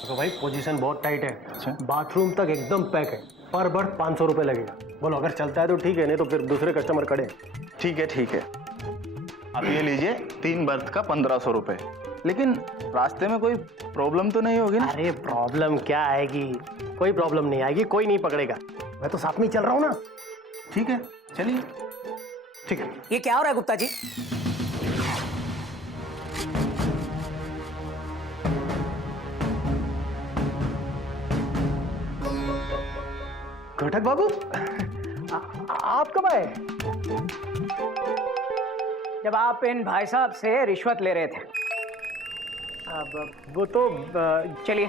तो भाई पोजीशन बहुत टाइट है। अच्छा। बाथरूम तक एकदम पैक है। पर बर्थ 500 रुपये लगेगा। बोलो अगर चलता है तो ठीक है, नहीं तो फिर दूसरे कस्टमर खड़े। ठीक है ठीक है, आप ये लीजिए 3 बर्थ का 1500 रुपये। लेकिन रास्ते में कोई प्रॉब्लम तो नहीं होगी ना? अरे प्रॉब्लम क्या आएगी, कोई प्रॉब्लम नहीं आएगी, कोई नहीं पकड़ेगा। मैं तो साथ में ही चल रहा हूँ ना। ठीक है चलिए। ठीक है। ये क्या हो रहा है गुप्ता जी? घटक बाबू आप कब आए? जब आप इन भाई साहब से रिश्वत ले रहे थे। वो तो चलिए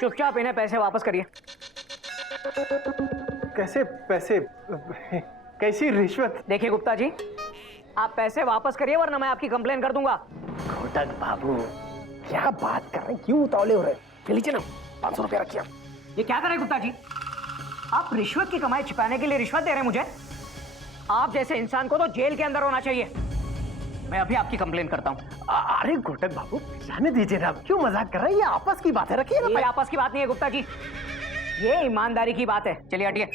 चुपचाप इन्हें पैसे वापस करिए। कैसे पैसे? कैसी रिश्वत? देखिए गुप्ता जी, आप पैसे वापस करिए वरना मैं आपकी कंप्लेन कर दूंगा। घटक बाबू क्या बात कर रहे हैं, क्यों उतावले हो रहे हैं? लीजिए ना 500 रुपया रखिए। ये क्या कर रहे हैं गुप्ता जी? आप रिश्वत की कमाई छिपाने के लिए रिश्वत दे रहे हैं मुझे? आप जैसे इंसान को तो जेल के अंदर होना चाहिए। मैं अभी आपकी कंप्लेन करता हूँ। अरे घटक बाबू जाने दीजिए ना, क्यों मजाक कर रहे हैं? ये आपस की बात है, रखिए ना। ये आपस की बात नहीं है गुप्ता जी, ये ईमानदारी की बात है। चलिए हटिए।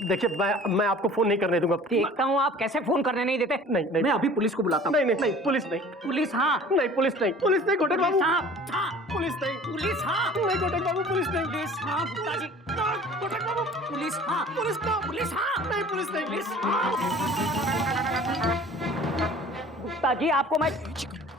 देखिए मैं आपको फोन नहीं करने दूंगा। देखता हूँ आप कैसे फोन करने नहीं देते। नहीं मैं अभी पुलिस को बुलाता हूँ। नहीं नहीं नहीं, पुलिस नहीं। पुलिस हाँ। नहीं पुलिस नहीं, पुलिस नहीं घटक बाबू। पुलिस हाँ हाँ। पुलिस नहीं। पुलिस हाँ। नहीं घटक बाबू, पुलिस नहीं। पुलिस हाँ गुप्ता जी। घटक बाबू पुलिस हाँ। पुलिस ना। पुलिस हाँ। नहीं पुलिस नहीं। पुलिस हाँ। गुप्ता जी आपको मैं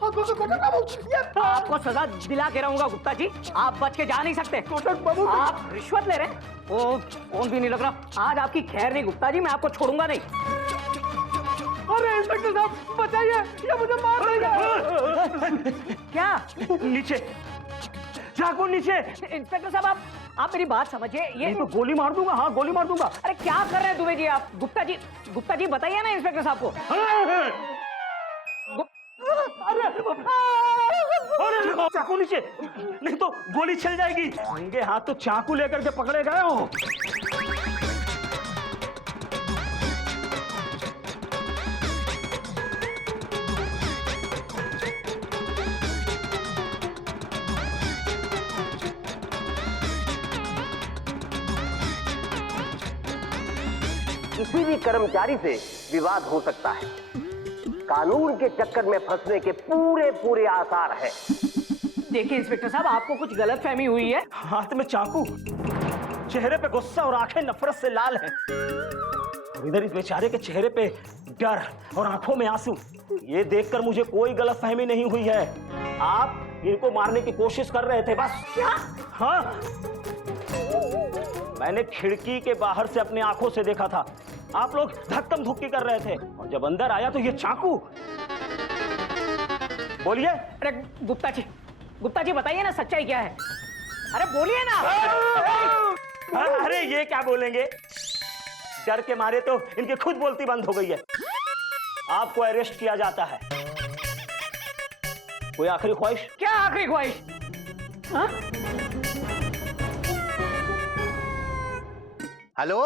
आपको सजा दिला के रहूंगा गुप्ता जी। आप बच के जा नहीं सकते। घटक बाबू आप रिश्वत ले रहे हैं? ओ फोन भी नहीं लग रहा। आज आपकी खैर नहीं गुप्ता जी, मैं आपको छोड़ूंगा नहीं। अरे इंस्पेक्टर साहब बचाइए, ये मुझे मार देगा। क्या? नीचे चाकू नीचे। इंस्पेक्टर साहब आप मेरी बात समझिए। ये तो गोली मार दूंगा। हाँ गोली मार दूंगा। अरे क्या कर रहे हैं दुबे जी आप? गुप्ता जी बताइए ना इंस्पेक्टर साहब को। अरे चाकू नीचे, नहीं तो गोली चल जाएगी। नंगे हाथ तो चाकू लेकर के पकड़े गए हो। किसी भी कर्मचारी से विवाद हो सकता है। कानून के चक्कर में फंसने के पूरे आसार हैं। देखिए इंस्पेक्टर साहब आपको कुछ गलतफहमी हुई है। हाथ में चाकू, चेहरे पे गुस्सा और आंखें नफरत से लाल हैं। और इधर इस बेचारे के चेहरे पे डर और आंखों में आंसू। ये देखकर मुझे कोई गलतफहमी नहीं हुई है। आप इनको मारने की कोशिश कर रहे थे बस। क्या? हाँ, मैंने खिड़की के बाहर से अपनी आंखों से देखा था। आप लोग धक्कम धुक्की कर रहे थे और जब अंदर आया तो ये चाकू। बोलिए। अरे गुप्ता जी बताइए ना सच्चाई क्या है? अरे बोलिए ना। अरे ये क्या बोलेंगे, डर के मारे तो इनकी खुद बोलती बंद हो गई है। आपको अरेस्ट किया जाता है। कोई आखिरी ख्वाहिश? क्या आखिरी ख्वाहिश? हाँ? हेलो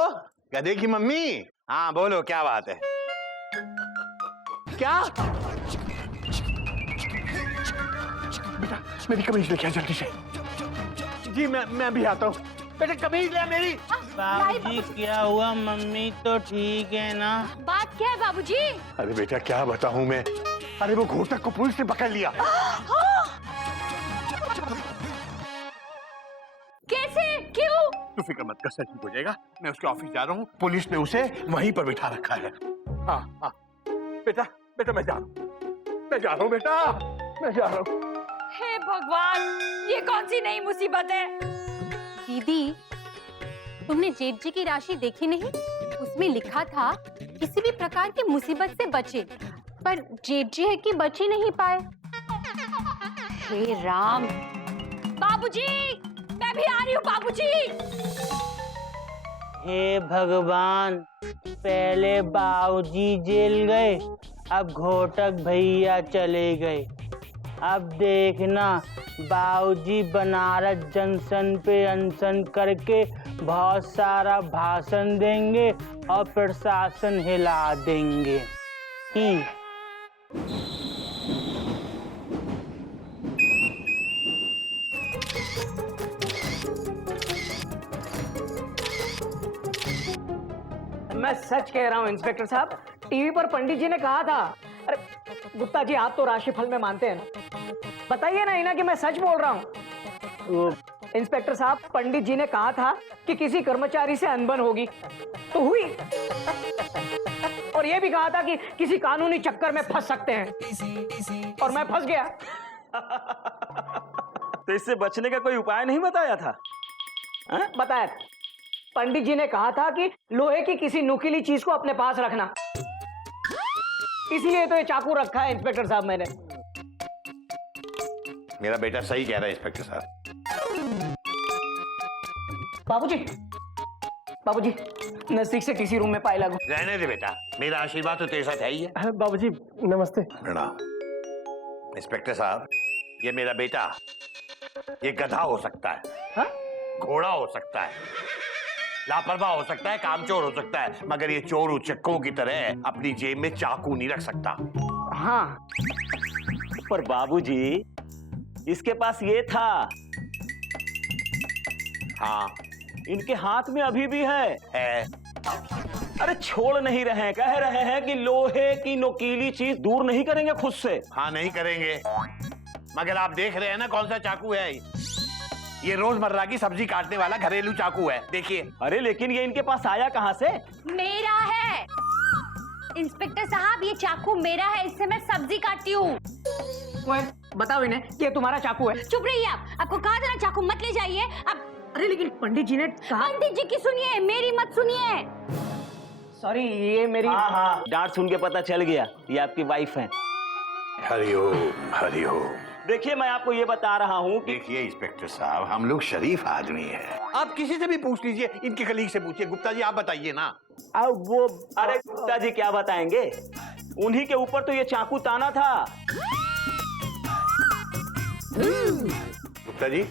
गधे की मम्मी। हाँ बोलो क्या बात है? क्या? बेटा मेरी कमीज लेके आ जल्दी से। जी मैं भी आता हूँ। बेटा कमीज ले मेरी। बाबूजी क्या हुआ? मम्मी तो ठीक है ना? बात क्या है बाबूजी? अरे बेटा क्या बताऊं मैं। अरे वो घोटक को पुलिस ने पकड़ लिया। कैसे? क्यों? तू फिक्र मत कर, सब ठीक हो जाएगा। मैं उसके ऑफिस जा रहा हूँ, पुलिस ने उसे वहीं पर बिठा रखा है। हाँ हाँ बेटा मैं जा रहा हूँ बेटा, मैं जा रहा हूँ। हे भगवान, ये कौन सी नई मुसीबत है? दीदी तुमने जेठ जी की राशि देखी नहीं? उसमें लिखा था किसी भी प्रकार की मुसीबत से बचे, पर जेठ जी है कि बच ही नहीं पाए। हे राम। बाबूजी, मैं भी आ रही हूँ बाबूजी। हे भगवान, पहले बाबूजी जेल गए, अब घोटक भैया चले गए। अब देखना बाबूजी बनारस जंक्शन पे अनशन करके बहुत सारा भाषण देंगे और प्रशासन हिला देंगे। मैं सच कह रहा हूँ इंस्पेक्टर साहब, टीवी पर पंडित जी ने कहा था। अरे गुप्ता जी, आप तो राशिफल में मानते हैं ना, बताइए ना इना कि मैं सच बोल रहा हूँ। इंस्पेक्टर साहब, पंडित जी ने कहा था कि किसी कर्मचारी से अनबन होगी, तो हुई। और ये भी कहा था कि किसी कानूनी चक्कर में फंस सकते हैं, और मैं फंस गया। तो इससे बचने का कोई उपाय नहीं बताया था? बताया था। पंडित जी ने कहा था कि लोहे की किसी नुकीली चीज को अपने पास रखना, इसलिए तो ये चाकू रखा है इंस्पेक्टर साहब मैंने। मेरा बेटा सही कह रहा है इंस्पेक्टर साहब। बाबूजी, बाबूजी, नजदीक से किसी रूम में पाए लागू। रहने दे बेटा, मेरा आशीर्वाद तो तेरे साथ है ही है। बाबूजी नमस्ते। प्रणाम। इंस्पेक्टर साहब, ये मेरा बेटा, ये गधा हो सकता है, हाँ? घोड़ा हो सकता है, लापरवाह हो सकता है, कामचोर हो सकता है, मगर ये चोर उचक्कों की तरह अपनी जेब में चाकू नहीं रख सकता। हाँ, पर बाबूजी, इसके पास ये था। हाँ, इनके हाथ में अभी भी है। अरे छोड़ नहीं रहे, कह रहे हैं कि लोहे की नुकीली चीज दूर नहीं करेंगे खुद से। हाँ नहीं करेंगे, मगर आप देख रहे हैं ना कौन सा चाकू है। ये रोजमर्रा की सब्जी काटने वाला घरेलू चाकू है, देखिए। अरे लेकिन ये इनके पास आया कहाँ से? मेरा है इंस्पेक्टर साहब, ये चाकू मेरा है, इससे मैं सब्जी काटती हूँ। बताओ इन्हें कि ये तुम्हारा चाकू है। चुप रहिए आप, आपको कहा था ना चाकू मत ले जाइए। अब अरे लेकिन पंडित जी ने कहा। पंडित जी की सुनिए, मेरी मत सुनिए। सॉरी, ये मेरी। हाँ, डांट सुन के पता चल गया, ये आपकी वाइफ है। हरिओम हरिओम। देखिए, मैं आपको ये बता रहा हूँ कि देखिए इंस्पेक्टर साहब, हम लोग शरीफ आदमी हैं। आप किसी से भी पूछ लीजिए, इनके कलीग से पूछिए। गुप्ता जी आप बताइए ना। वो अरे गुप्ता जी क्या बताएंगे, उन्हीं के ऊपर तो ये चाकू ताना था। गुप्ता जी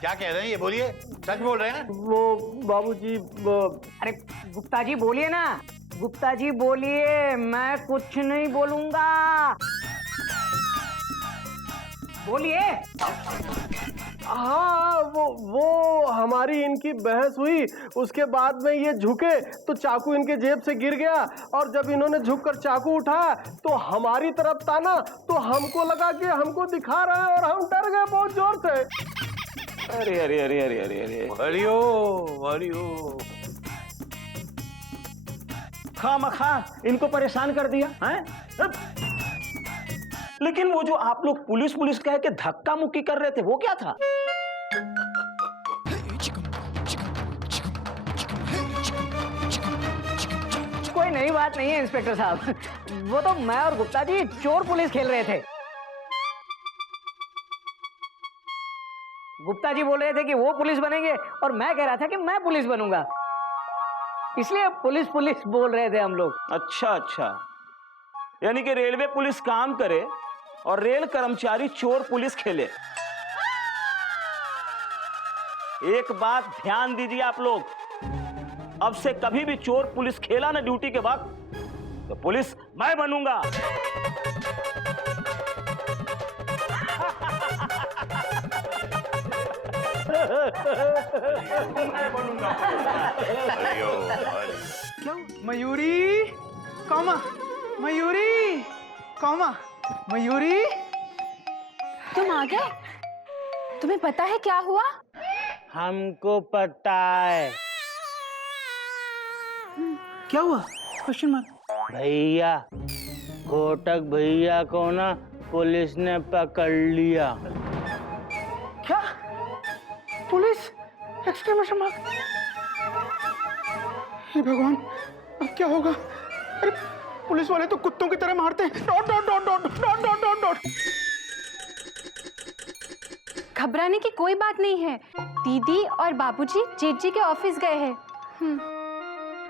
क्या कह रहे हैं, ये बोलिए, सच बोल रहे हैं? वो बाबूजी, अरे गुप्ता जी बोलिए ना, गुप्ता जी बोलिए, मैं कुछ नहीं बोलूंगा, बोलिए। हाँ वो हमारी इनकी बहस हुई, उसके बाद में ये झुके तो चाकू इनके जेब से गिर गया, और जब इन्होंने झुककर चाकू उठाया तो हमारी तरफ ताना, तो हमको लगा कि हमको दिखा रहे हैं, और हम डर गए बहुत जोर से। अरे अरे अरे अरे अरे अरे हरिओम हरिओम। खामखा इनको परेशान कर दिया है। लेकिन वो जो आप लोग पुलिस कह के धक्का मुक्की कर रहे थे, वो क्या था? कोई नई बात नहीं है इंस्पेक्टर साहब, वो तो मैं और गुप्ता जी चोर पुलिस खेल रहे थे। गुप्ता जी बोल रहे थे कि वो पुलिस बनेंगे, और मैं कह रहा था कि मैं पुलिस बनूंगा, इसलिए पुलिस पुलिस बोल रहे थे हम लोग। अच्छा अच्छा, यानी कि रेलवे पुलिस काम करे और रेल कर्मचारी चोर पुलिस खेले। एक बात ध्यान दीजिए आप लोग, अब से कभी भी चोर पुलिस खेला ना ड्यूटी के वक्त, तो पुलिस मैं बनूंगा। मैं बनूंगा। क्या मयूरी कौमा, मयूरी कौमा, मयूरी। तुम आ गए? तुम्हें पता है क्या हुआ? हमको पता है। क्या हुआ? Question mark. भैया, घोटक भैया को ना पुलिस ने पकड़ लिया। क्या? पुलिस? Exclamation mark. हे भगवान, अब क्या होगा? अरे पुलिस वाले तो कुत्तों की तरह मारते हैं। Dot dot dot dot dot dot dot dot. घबराने की कोई बात नहीं है, दीदी और बाबूजी जेठ जी के ऑफिस गए हैं।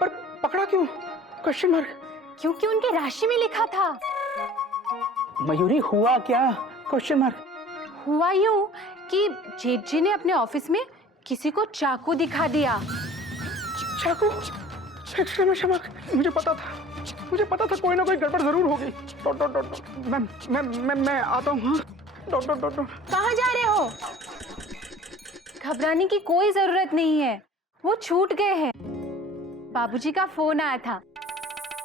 पर पकड़ा क्यों? Question mark. क्योंकि उनके राशि में लिखा था। मयूरी हुआ क्या? Question mark. हुआ यूं कि जेठ जी ने अपने ऑफिस में किसी को चाकू दिखा दिया। चाकू? Exclamation mark. मुझे पता था कोई ना कोई गड़बड़ जरूर होगी। Dot dot dot. मैं आता हूँ। Dot dot dot. कहाँ जा रहे हो? घबराने की कोई जरूरत नहीं है, वो छूट गए हैं। बाबूजी का फोन आया था,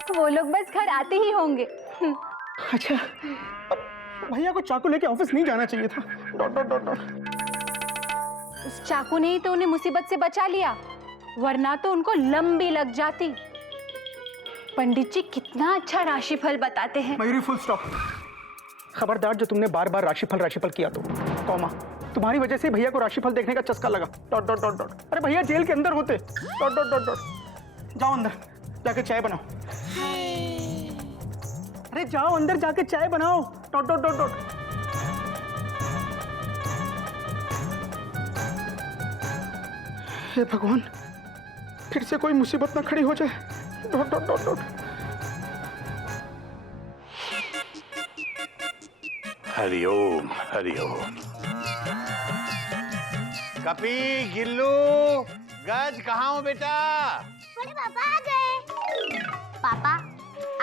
तो वो लोग बस घर आते ही होंगे। अच्छा, भैया को चाकू लेके ऑफिस नहीं जाना चाहिए था। Dot dot dot dot. उस चाकू ने ही तो उन्हें मुसीबत से बचा लिया, वरना तो उनको लंबी लग जाती। पंडित जी कितना अच्छा राशिफल बताते हैं। Mayuri, full stop. खबरदार जो तुमने बार बार राशिफल किया तो, कॉमा, तुम्हारी वजह से भैया को राशिफल देखने का चस्का लगा। Dot dot dot dot. अरे भैया जेल के अंदर होते। Dot dot dot dot. जाओ अंदर जाके चाय बनाओ। अरे जाओ अंदर जाके चाय बनाओ। Dot dot dot dot. हे भगवान, फिर से कोई मुसीबत ना खड़ी हो जाए। Dot dot dot dot. Hariom Hariom. Kapi, Gillu, गज, कहाँ हो बेटा? बड़े पापा आ गए। पापा,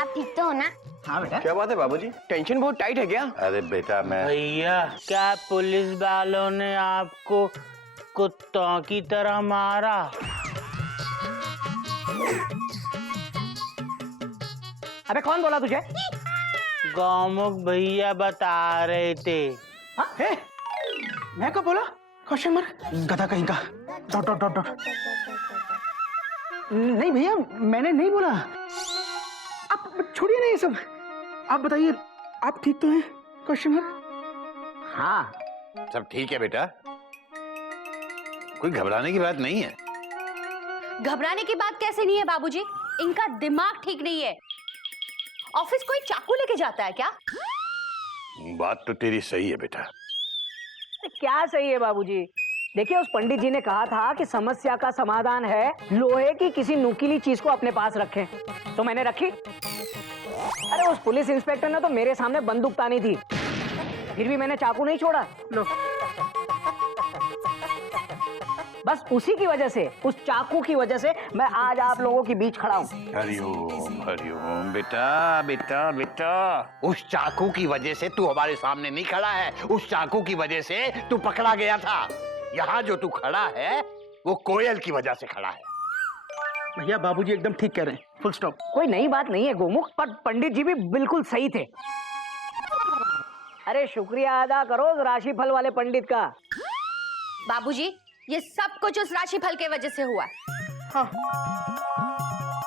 आप ठीक तो हो ना? हाँ बेटा। क्या बात है बाबूजी, टेंशन बहुत टाइट है क्या? अरे बेटा मैं भैया, क्या पुलिस वालों ने आपको कुत्तों की तरह मारा? अबे कौन बोला तुझे? गौमुख भैया बता रहे थे। हाँ, हे, मैं कब बोला? क्वेश्चन मार्क, गधा कहीं का। Dot dot dot dot. नहीं भैया, मैंने नहीं बोला। आप छोड़िए ना ये सब। आप बताइए, आप ठीक तो हैं? Question mark. हाँ, सब ठीक है बेटा, कोई घबराने की बात नहीं है। घबराने की बात कैसे नहीं है बाबूजी? इनका दिमाग ठीक नहीं है। ऑफिस कोई चाकू लेके जाता है क्या? बात तो तेरी सही है बेटा। क्या सही है बाबूजी? देखिए, उस पंडित जी ने कहा था कि समस्या का समाधान है लोहे की किसी नुकीली चीज को अपने पास रखें, तो मैंने रखी। अरे उस पुलिस इंस्पेक्टर ने तो मेरे सामने बंदूक तानी थी, फिर भी मैंने चाकू नहीं छोड़ा। लो, बस उसी की वजह से, उस चाकू की वजह से मैं आज आप लोगों के बीच खड़ा हूँ। हरिओम हरिओम। बेटा बेटा बेटा, उस चाकू की वजह से तू हमारे सामने नहीं खड़ा है, उस चाकू की वजह से तू पकड़ा गया था। यहाँ जो तू खड़ा है वो कोयल की वजह से खड़ा है। भैया बाबूजी एकदम ठीक कह रहे हैं। Full stop. कोई नई बात नहीं है गोमुख, पर पंडित जी भी बिल्कुल सही थे। अरे शुक्रिया अदा करो उस राशिफल वाले पंडित का। बाबूजी, ये सब कुछ उस राशिफल के वजह से हुआ। हाँ।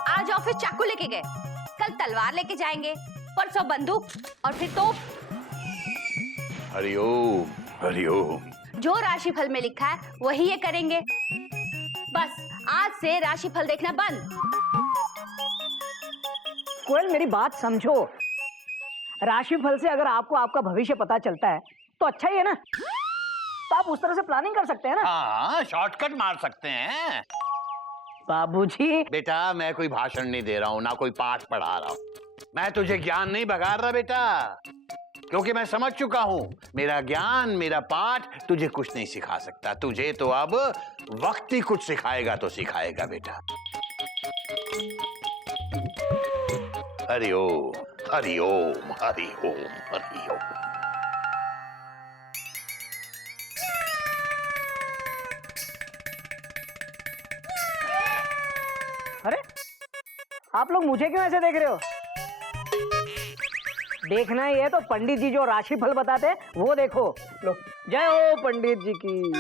आज ऑफिस चाकू लेके गए, कल तलवार लेके जाएंगे, परसों बंदूक और फिर तोप। हरिओम हरिओम। जो राशिफल में लिखा है वही ये करेंगे। बस आज से राशिफल देखना बंद। कोयल, मेरी बात समझो। राशिफल से अगर आपको आपका भविष्य पता चलता है तो अच्छा ही है ना, तो आप उस तरह से प्लानिंग कर सकते हैं ना। हाँ, शॉर्टकट मार सकते हैं। बाबूजी, बेटा मैं कोई भाषण नहीं दे रहा हूँ, ना कोई पाठ पढ़ा रहा हूँ। मैं तुझे ज्ञान नहीं बघार रहा बेटा, क्योंकि मैं समझ चुका हूँ मेरा ज्ञान, मेरा पाठ तुझे कुछ नहीं सिखा सकता। तुझे तो अब वक्त ही कुछ सिखाएगा तो सिखाएगा बेटा। हरिओम हरिओम हरिओम हरिओम। अरे आप लोग मुझे क्यों ऐसे देख रहे हो? देखना ही है तो पंडित जी जो राशिफल बताते हैं वो देखो। लो, जय हो पंडित जी की।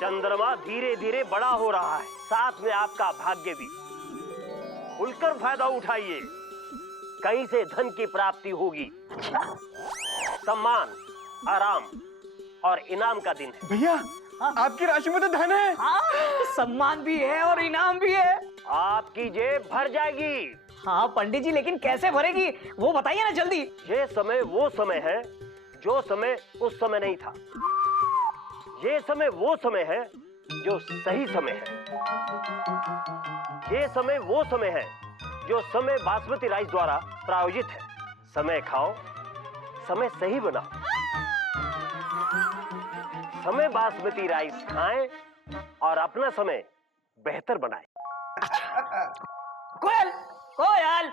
चंद्रमा धीरे धीरे बड़ा हो रहा है, साथ में आपका भाग्य भी। खुलकर फायदा उठाइए, कहीं से धन की प्राप्ति होगी। सम्मान, आराम और इनाम का दिन है। भैया, आपकी राशि में तो धन है। हाँ, सम्मान भी है और इनाम भी है। आपकी जेब भर जाएगी। हाँ पंडित जी, लेकिन कैसे भरेगी वो बताइए ना जल्दी। ये समय वो समय है जो समय उस समय नहीं था। ये समय वो समय है जो सही समय है। ये समय वो समय है जो समय बासमती राइस द्वारा प्रायोजित है। समय खाओ, समय सही बनाओ। समय बासमती राइस खाएं और अपना समय बेहतर बनाएं। कोयल, कोयल।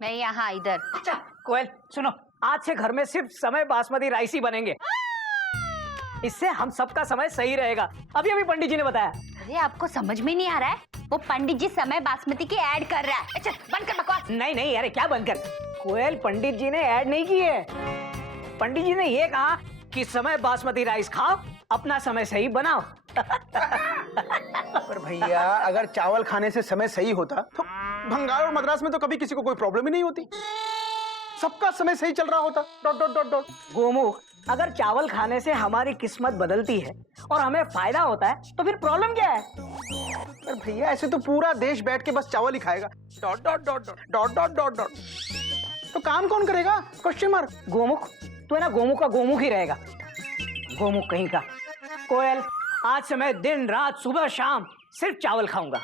मैं यहाँ इधर। अच्छा, कोयल सुनो, आज से घर में सिर्फ समय बासमती राइस ही बनेंगे। इससे हम सबका समय सही रहेगा। अभी अभी पंडित जी ने बताया। अरे आपको समझ में नहीं आ रहा है? वो पंडित जी समय बासमती की ऐड कर रहा है। अच्छा बंद कर बकवास। नहीं नहीं अरे क्या बंद कर। कोयल, पंडित जी ने ऐड नहीं की है। पंडित जी ने ये कहा कि समय बासमती राइस खाओ, अपना समय सही बनाओ। पर भैया अगर चावल खाने से समय सही होता तो बंगाल और मद्रास में तो कभी किसी को कोई प्रॉब्लम ही नहीं होती, सबका समय सही चल रहा होता। Dot dot dot dot. Gomukh, अगर चावल खाने से हमारी किस्मत बदलती है और हमें फायदा होता है तो फिर प्रॉब्लम क्या है? पर भैया ऐसे तो पूरा देश बैठ के बस चावल ही खाएगा। Dot dot dot dot dot dot dot dot. तो काम कौन करेगा? Question mark. गोमुख, तो है ना गोमुख का गोमुख ही रहेगा। गोमुख कहीं का। कोयल, आज से मैं दिन रात सुबह शाम सिर्फ चावल खाऊंगा।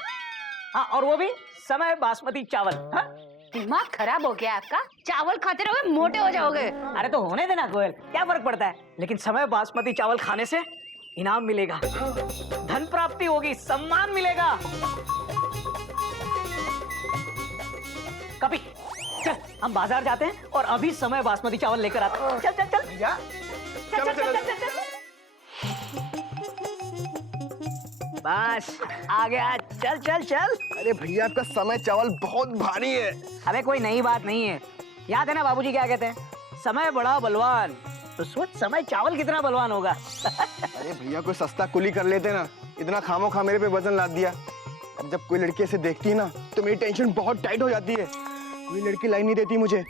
हाँ, और वो भी समय बासमती चावल। हाँ? दिमाग खराब हो गया आपका? चावल खाते रहोगे मोटे हो जाओगे। अरे तो होने देना कोयल, क्या फर्क पड़ता है? लेकिन समय बासमती चावल खाने से इनाम मिलेगा, धन प्राप्ति होगी, सम्मान मिलेगा। कभी चल हम बाजार जाते हैं और अभी समय बासमती चावल लेकर आते हैं। चल चल चल भैया चल चल चल चल चल। बस आ गया, चल चल चल। अरे भैया आपका समय चावल बहुत भारी है। अबे कोई नई बात नहीं है, याद है ना बाबूजी क्या कहते हैं? समय बड़ा बलवान, तो सोच समय चावल कितना बलवान होगा। अरे भैया कोई सस्ता कुली कर लेते ना, इतना खामोखा मेरे पे वजन लाद दिया। अब जब कोई लड़की ऐसे देखती है ना तो मेरी टेंशन बहुत टाइट हो जाती है। कोई लड़की लाइन नहीं देती मुझे।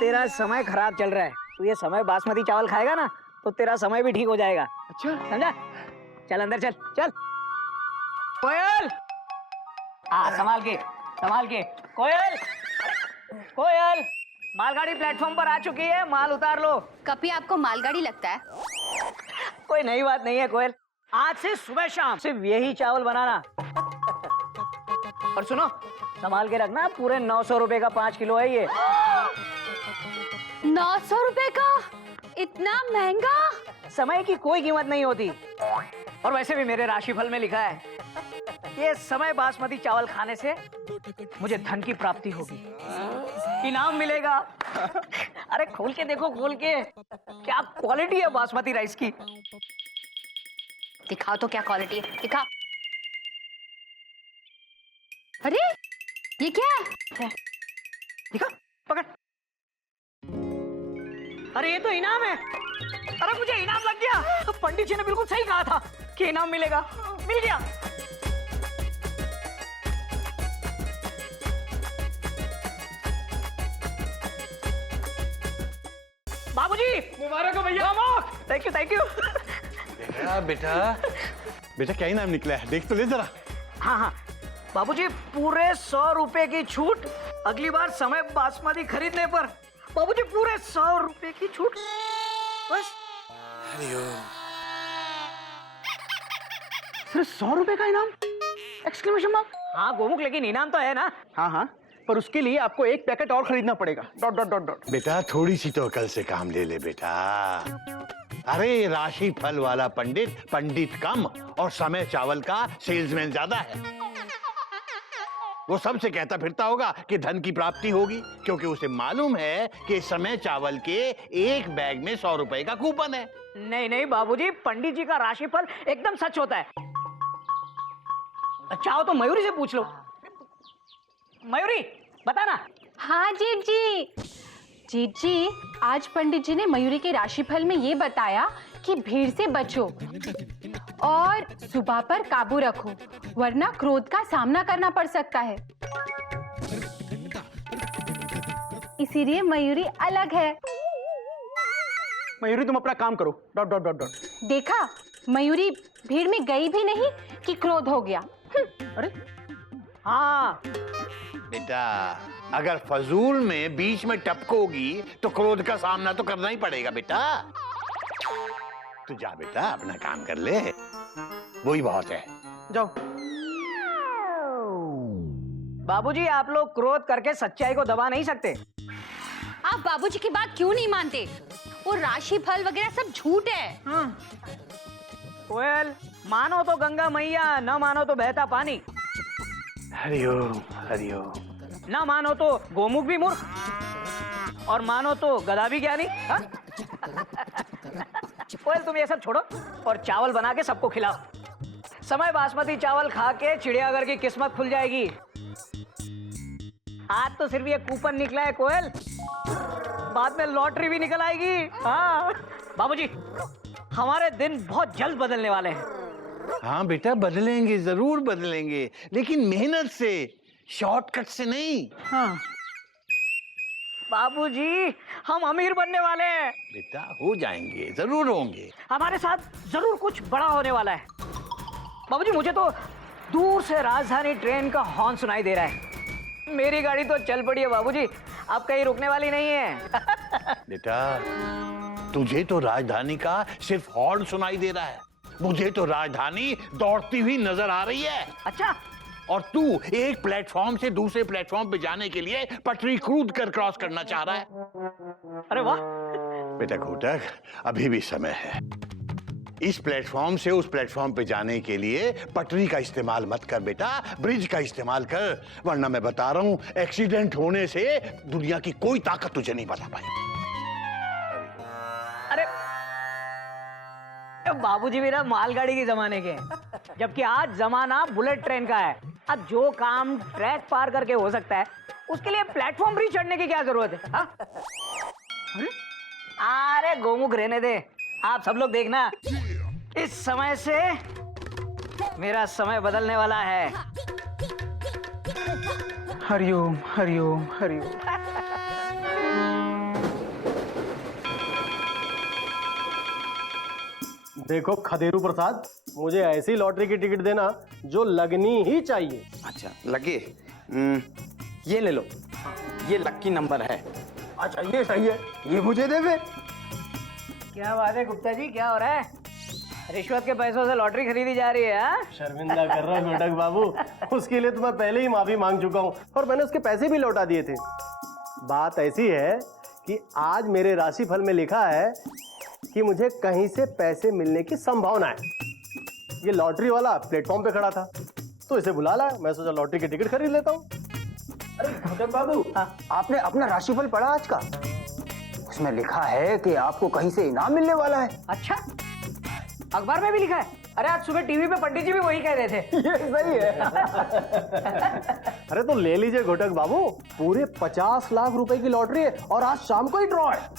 तेरा समय खराब चल रहा है, तू ये समय बासमती चावल खाएगा ना तो तेरा समय भी ठीक हो जाएगा। अच्छा समझा? चल अंदर चल चल। कोयल, हाँ संभाल के संभाल के। कोयल, कोयल, मालगाड़ी प्लेटफॉर्म पर आ चुकी है, माल उतार लो। कभी आपको मालगाड़ी लगता है? कोई नई बात नहीं है कोयल, आज से सुबह शाम सिर्फ यही चावल बनाना। और सुनो, संभाल के रखना, पूरे 900 रुपए का 5 किलो है ये। 900 रुपए का? इतना महंगा? समय की कोई कीमत नहीं होती। और वैसे भी मेरे राशिफल में लिखा है ये समय बासमती चावल खाने से मुझे धन की प्राप्ति होगी, इनाम मिलेगा। अरे खोल के देखो, खोल के, क्या क्वालिटी है बासमती राइस की। दिखाओ तो क्या क्वालिटी है, दिखाओ। अरे ये क्या है? दिखा, पकड़। अरे ये तो इनाम है। अरे मुझे इनाम लग गया। तो पंडित जी ने बिल्कुल सही कहा था कि इनाम मिलेगा, मिल गया। बाबूजी मुबारक हो भैया। Thank you thank you. बेटा बेटा क्या इनाम निकला है, देख तो ले जरा। हाँ हाँ बाबूजी, पूरे 100 रुपए की छूट अगली बार समय बासमती खरीदने पर। बाबूजी पूरे 100 रुपए की छूट बस। सिर्फ 100 रुपए का इनाम? Exclamation mark. हाँ गोमुख, लेकिन इनाम तो है ना। हाँ हाँ, पर उसके लिए आपको एक पैकेट और खरीदना पड़ेगा। Dot dot dot dot. बेटा थोड़ी सी तो अकल से काम ले ले बेटा। अरे राशि फल वाला पंडित कम और समय चावल का सेल्समैन ज्यादा है। वो सबसे कहता फिरता होगा कि धन की प्राप्ति होगी, क्योंकि उसे मालूम है कि समय चावल के एक बैग में 100 रुपए का कूपन है। नहीं नहीं बाबूजी, पंडित जी का राशिफल एकदम सच होता है। चाहो तो मयूरी से पूछ लो। मयूरी बता ना। हाँ जीत जी। जीत जी, आज पंडित जी ने मयूरी के राशिफल में ये बताया कि भीड़ से बचो और सुबह पर काबू रखो, वरना क्रोध का सामना करना पड़ सकता है। इसीलिए मयूरी अलग है। मयूरी तुम अपना काम करो। Dot dot dot dot. देखा, मयूरी भीड़ में गई भी नहीं कि क्रोध हो गया। अरे हाँ बेटा अगर फजूल में बीच में टपकोगी तो क्रोध का सामना तो करना ही पड़ेगा बेटा। तू जा बेटा, अपना काम कर ले, वही बहुत है। जाओ। बाबूजी, आप लोग क्रोध करके सच्चाई को दबा नहीं सकते। आप बाबूजी की बात क्यों नहीं मानते? वो राशिफल वगैरह सब झूठ है। कोयल, मानो तो गंगा मैया, न मानो तो बहता पानी। हरिओम हरिओम। न मानो तो गोमुख भी मूर्ख। और मानो तो गधा भी ज्ञानी। हाँ? कोयल तुम ये सब छोड़ो और चावल बना के सबको खिलाओ। समय बासमती चावल खा के चिड़ियाघर की किस्मत खुल जाएगी। आज तो सिर्फ ये कूपन निकला है कोयल, बाद में लॉटरी भी निकल आएगी। हाँ बाबूजी, हमारे दिन बहुत जल्द बदलने वाले हैं। हाँ बेटा, बदलेंगे, जरूर बदलेंगे, लेकिन मेहनत से, शॉर्टकट से नहीं। हाँ बाबूजी, हम अमीर बनने वाले हैं। बेटा हो जाएंगे, जरूर होंगे। हमारे साथ जरूर कुछ बड़ा होने वाला है। बाबूजी, मुझे तो दूर से राजधानी ट्रेन का हॉर्न सुनाई दे रहा है। मेरी गाड़ी तो चल पड़ी है बाबूजी, अब कहीं रुकने वाली नहीं है। बेटा तुझे तो राजधानी का सिर्फ हॉर्न सुनाई दे रहा है, मुझे तो राजधानी दौड़ती हुई नजर आ रही है। अच्छा, और तू एक प्लेटफॉर्म से दूसरे प्लेटफॉर्म पे जाने के लिए पटरी कूद कर क्रॉस करना चाह रहा है। अरे वाह। बेटा घोटक, अभी भी समय है। इस प्लेटफॉर्म से उस प्लेटफॉर्म पे जाने के लिए पटरी का इस्तेमाल मत कर बेटा, ब्रिज का इस्तेमाल कर, वरना मैं बता रहा हूं एक्सीडेंट होने से दुनिया की कोई ताकत तुझे नहीं बचा पाई। अरे बाबूजी भी ना मालगाड़ी के जमाने के हैं, जबकि आज जमाना बुलेट ट्रेन का है। अब जो काम ट्रैक पार करके हो सकता है, उसके लिए प्लेटफॉर्म भी चढ़ने की क्या जरूरत है? हाँ? अरे गोमुख रहने दे, आप सब लोग देखना, इस समय से मेरा समय बदलने वाला है। हरिओम हरिओम हरिओम। देखो खदेरू प्रसाद, मुझे ऐसी लॉटरी की टिकट देना जो लगनी ही चाहिए। अच्छा लगे, ये ले लो, ये लक्की नंबर है। अच्छा ये सही है, ये मुझे दे दे। क्या बात है गुप्ता जी, क्या हो रहा है? रिश्वत के पैसों से लॉटरी खरीदी जा रही है? हाँ? शर्मिंदा कर रहा है घोटक बाबू, उसके लिए तो मैं पहले ही माफी मांग चुका हूँ और मैंने उसके पैसे भी लौटा दिए थे। बात ऐसी है कि आज मेरे राशिफल में लिखा है कि मुझे कहीं से पैसे मिलने की संभावना है। ये लॉटरी वाला प्लेटफॉर्म पे खड़ा था तो इसे बुला लाया, मैं सोचा लॉटरी की टिकट खरीद लेता हूँ। अरे घोटक बाबू, आपने अपना राशिफल पढ़ा आज का? उसमें लिखा है कि आपको कहीं से इनाम मिलने वाला है। अच्छा, अखबार में भी लिखा है? अरे आज सुबह टीवी पे पंडित जी भी वही कह रहे थे। ये सही है। अरे तो ले लीजिए घोटक बाबू, पूरे 50 लाख रुपए की लॉटरी है और आज शाम को ही ड्रॉ है।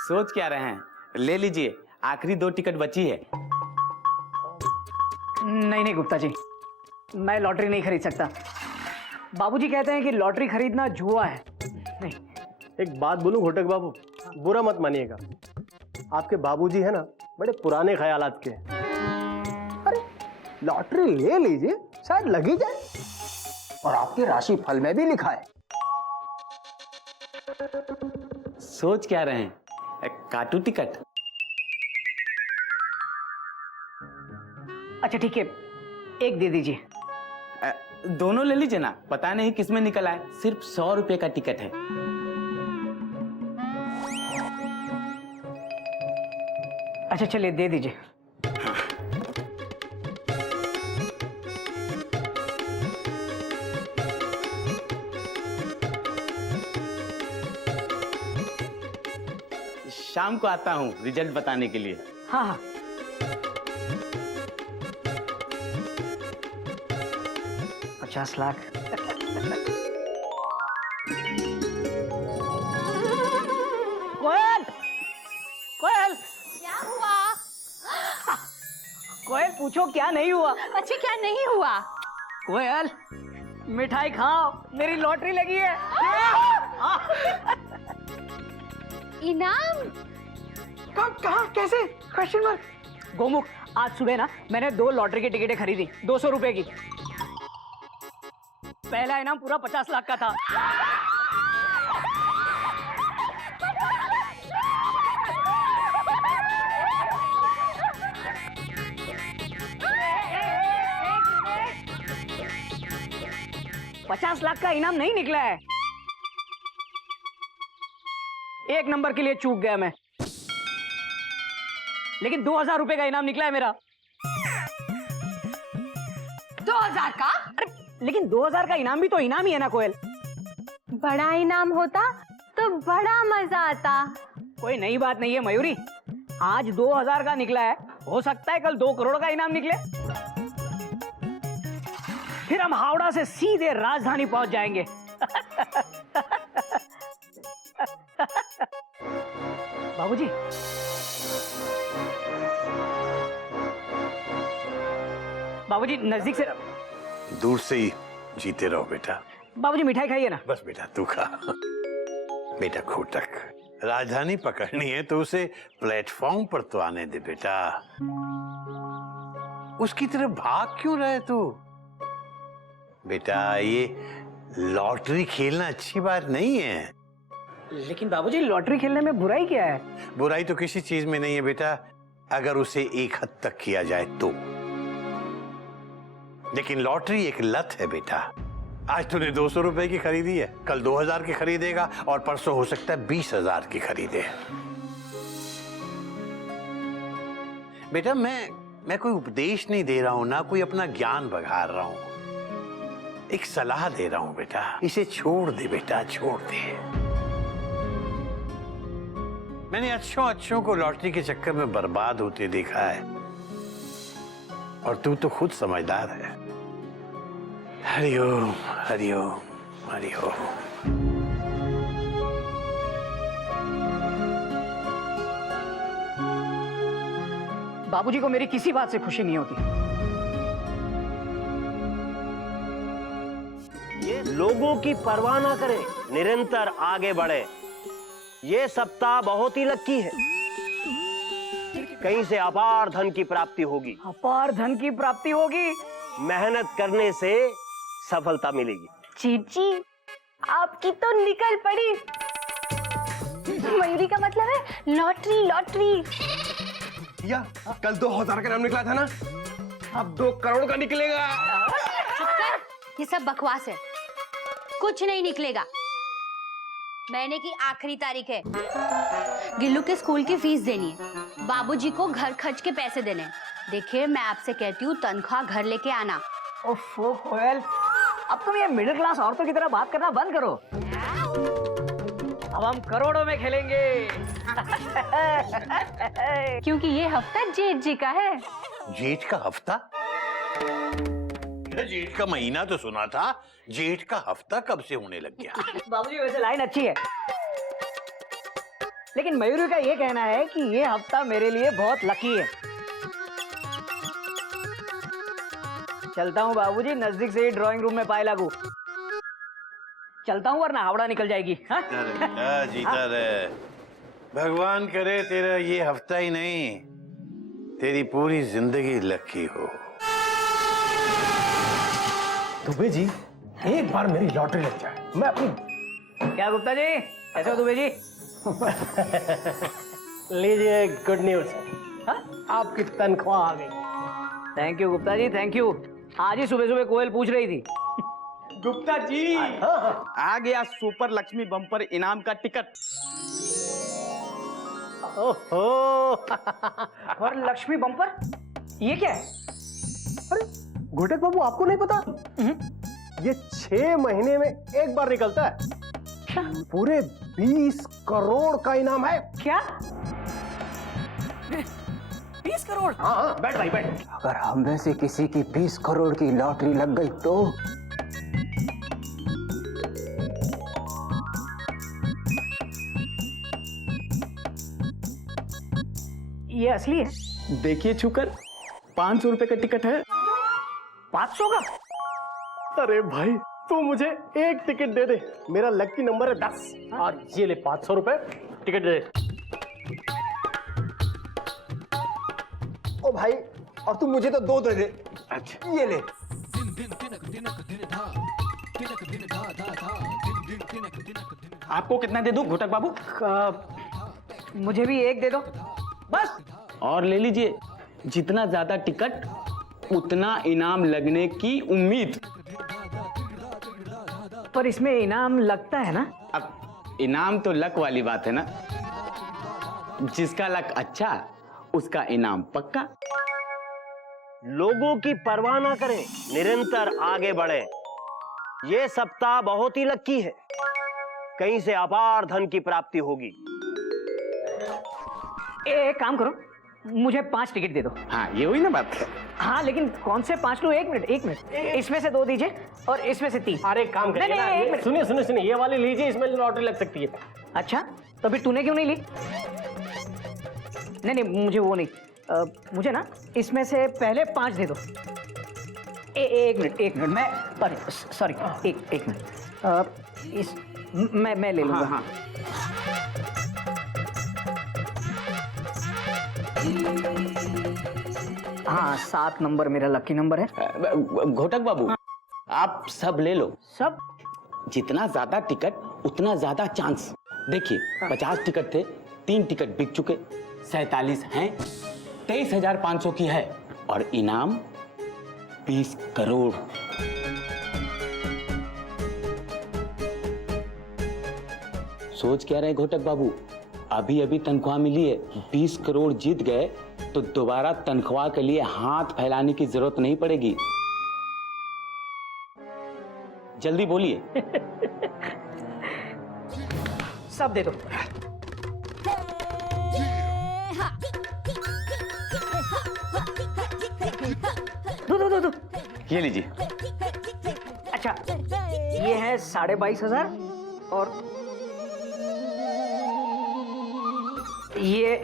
सोच क्या रहे हैं, ले लीजिए, आखिरी 2 टिकट बची है। नहीं नहीं गुप्ता जी, मैं लॉटरी नहीं खरीद सकता। बाबूजी कहते हैं कि लॉटरी खरीदना जुआ है। नहीं। एक बात बोलूं घोटक बाबू, बुरा मत मानिएगा, आपके बाबूजी है ना बड़े पुराने ख्यालात के। अरे लॉटरी ले लीजिए, शायद लगी जाए। और आपके राशि फल में भी लिखा है। सोच क्या रहे हैं, काटू टिकट? अच्छा ठीक है, एक दे दीजिए। दोनों ले लीजिए ना, पता नहीं किसमें निकल आए। सिर्फ 100 रुपए का टिकट है। अच्छा चलिए दे दीजिए। शाम को आता हूँ रिजल्ट बताने के लिए। हाँ हाँ। $50 लाख। कोयल, कोयल, क्या हुआ? कोयल पूछो क्या नहीं हुआ? अच्छा क्या नहीं हुआ? कोयल मिठाई खाओ, मेरी लॉटरी लगी है। इनाम? कहाँ कैसे? Question mark. गोमुख, आज सुबह ना मैंने 2 लॉटरी की टिकटें खरीदी 200 रुपए की। पहला इनाम पूरा 50 लाख का था। $50 लाख का इनाम नहीं निकला है। 1 नंबर के लिए चूक गया मैं, लेकिन 2000 रुपए का इनाम निकला है मेरा। 2000 का? अरे लेकिन 2000 का इनाम भी तो इनाम ही है ना कोयल। बड़ा इनाम होता तो बड़ा मजा आता। कोई नई बात नहीं है मयूरी, आज 2000 का निकला है, हो सकता है कल 2 करोड़ का इनाम निकले। फिर हम हावड़ा से सीधे राजधानी पहुंच जाएंगे। बाबूजी, बाबूजी नजदीक से। दूर से ही जीते रहो बेटा। बाबूजी मिठाई खाइए ना। बस बेटा तू खा। बेटा घोटक, राजधानी पकड़नी है तो उसे प्लेटफॉर्म पर तो आने दे बेटा। उसकी तरफ भाग क्यों रहे तू? बेटा ये लॉटरी खेलना अच्छी बात नहीं है। लेकिन बाबूजी लॉटरी खेलने में बुराई क्या है? बुराई तो किसी चीज में नहीं है बेटा, अगर उसे एक हद तक किया जाए तो। लेकिन लॉटरी एक लत है बेटा। आज तूने 200 रुपए की खरीदी है, कल 2000 की खरीदेगा और परसों हो सकता है 20,000 की खरीदे। बेटा मैं कोई उपदेश नहीं दे रहा हूं, ना कोई अपना ज्ञान बघार रहा हूं, एक सलाह दे रहा हूं बेटा। इसे छोड़ दे बेटा, छोड़ दे। मैंने अच्छों को लॉटरी के चक्कर में बर्बाद होते देखा है, और तू तो खुद समझदार है। हरिओम हरिओम हरिओम। बाबूजी को मेरी किसी बात से खुशी नहीं होती। ये लोगों की परवाह ना करें, निरंतर आगे बढ़े। ये सप्ताह बहुत ही लकी है, कहीं से अपार धन की प्राप्ति होगी। अपार धन की प्राप्ति होगी? मेहनत करने से सफलता मिलेगी। जीजी आपकी तो निकल पड़ी। मयूरी का मतलब है लॉटरी। लॉटरी या कल 2000 का नाम निकला था ना, अब 2 करोड़ का निकलेगा। चुप कर, ये सब बकवास है, कुछ नहीं निकलेगा। महीने की आखिरी तारीख है, गिल्लू के स्कूल की फीस देनी है, बाबूजी को घर खर्च के पैसे देने। देखिए मैं आपसे कहती हूँ तनख्वाह घर लेके आना। ओफो कोयल, अब तुम ये मिडिल क्लास औरतों की तरह बात करना बंद करो। अब हम करोड़ों में खेलेंगे। क्योंकि ये हफ्ता जेठ जी का है। जेठ का हफ्ता? जेठ का महीना तो सुना था, जेठ का हफ्ता कब से होने लग गया? बाबूजी वैसे लाइन अच्छी है, लेकिन मयूरी का ये कहना है कि ये हफ्ता मेरे लिए बहुत लकी है। चलता हूँ बाबूजी, नजदीक से ही ड्राइंग रूम में पाए लागू। चलता हूँ वरना हावड़ा निकल जाएगी। हाँ? जीता रहे। भगवान करे तेरा ये हफ्ता ही नहीं, तेरी पूरी जिंदगी लकी हो। दुबे जी, एक बार मेरी लॉटरी लग जाए, मैं अपनी। क्या गुप्ता जी, कैसे हो दुबे जी? लीजिए गुड न्यूज, आपकी तनख्वाह आ गई। Thank you Gupta ji, thank you. आज ही सुबह सुबह कोयल पूछ रही थी। गुप्ता जी आ गया सुपर लक्ष्मी बम्पर इनाम का टिकट। ओहो और लक्ष्मी बम्पर, ये क्या है? अरे घोटक बाबू, आपको नहीं पता? ये 6 महीने में एक बार निकलता है। पूरे 20 करोड़ का इनाम है। क्या 20 करोड़? हाँ, बैठ भाई बैठ। अगर हम में से किसी की 20 करोड़ की लॉटरी लग गई तो? ये असली है? देखिए छूकर, 500 रुपए का टिकट है। 500 का? अरे भाई तू मुझे एक टिकट दे दे, मेरा लकी नंबर है 10, और ये ले 500 रुपए टिकट दे। ओ भाई, और तू मुझे तो 2 दे दे। अच्छा ये ले। आपको कितना दे दूं घोटक बाबू? मुझे भी एक दे दो बस। और ले लीजिए, जितना ज्यादा टिकट उतना इनाम लगने की उम्मीद। पर इसमें इनाम लगता है ना? अब इनाम तो लक वाली बात है ना, जिसका लक अच्छा उसका इनाम पक्का। लोगों की परवाह ना करें, निरंतर आगे बढ़े। ये सप्ताह बहुत ही लकी है, कहीं से अपार धन की प्राप्ति होगी। एक काम करो, मुझे 5 टिकट दे दो। हाँ ये हुई ना बात। हाँ लेकिन कौन से 5 लूं? एक मिनट, इसमें से 2 दीजिए और इसमें से 3। अरे एक काम करिए नहीं, ना, नहीं, एक ये- मिनट। सुनिए ये वाली लीजिए, इसमें लॉटरी लग सकती है। अच्छा तो फिर तूने क्यों नहीं ली? नहीं मुझे वो नहीं, मुझे ना इसमें से पहले 5 दे दो। एक मिनट मैं, अरे सॉरी, एक मिनट, इस मैं ले लूंगा। हाँ, हाँ 7 नंबर मेरा लकी नंबर है। घोटक बाबू आप सब ले लो। सब? जितना ज्यादा टिकट उतना ज्यादा चांस। देखिए 50 टिकट थे, 3 टिकट बिक चुके, 47 हैं, 23,500 की है और इनाम 20 करोड़। सोच क्या रहे घोटक बाबू, अभी अभी तनख्वाह मिली है, 20 करोड़ जीत गए तो दोबारा तनख्वाह के लिए हाथ फैलाने की जरूरत नहीं पड़ेगी। जल्दी बोलिए। सब दे दो। दो। ये लीजिए। अच्छा ये है 22,500 और ये